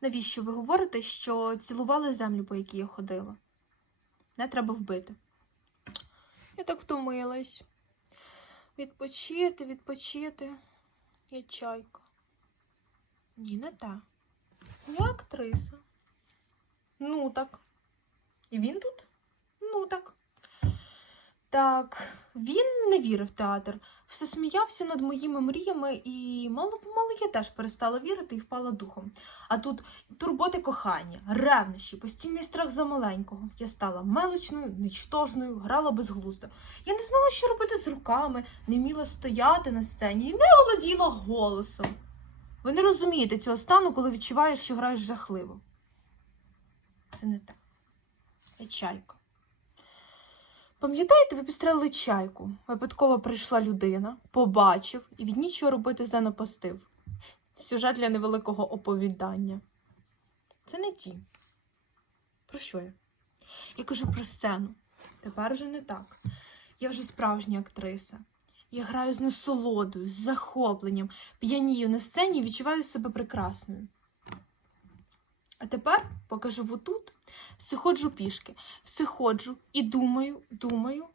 Навіщо ви говорите, що цілували землю, по якій я ходила? Не треба вбити. Я так втомилась. Відпочити, відпочити. Я чайка. Ні, не та. Я актриса. Ну так. І він тут? Ну так. Так, він не вірив в театр, все сміявся над моїми мріями, і мало помалу я теж перестала вірити і впала духом. А тут турботи кохання, ревнощі, постійний страх за маленького. Я стала мелочною, нічтожною, грала безглуздо. Я не знала, що робити з руками, не вміла стояти на сцені і не володіла голосом. Ви не розумієте цього стану, коли відчуваєш, що граєш жахливо. Це не так. Я чайка. Пам'ятаєте, ви підстрелили чайку? Випадково прийшла людина, побачив і від нічого робити занапастив. Сюжет для невеликого оповідання. Це не ті. Про що я? Я кажу про сцену. Тепер вже не так. Я вже справжня актриса. Я граю з насолодою, з захопленням, п'янію на сцені і відчуваю себе прекрасною. А тепер, поки живу тут, все ходжу пішки, все ходжу і думаю, думаю,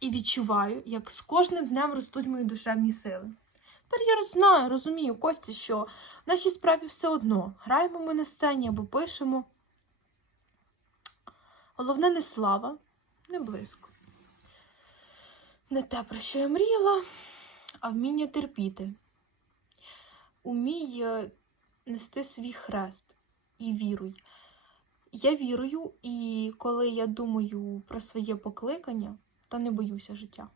і відчуваю, як з кожним днем ростуть мої душевні сили. Тепер я знаю, розумію, Костя, що в нашій справі все одно граємо ми на сцені або пишемо. Головне не слава, не близько. Не те, про що я мріяла, а вміння терпіти. Умій е, нести свій хрест і віруй. Я вірую, і коли я думаю про своє покликання, то не боюся життя.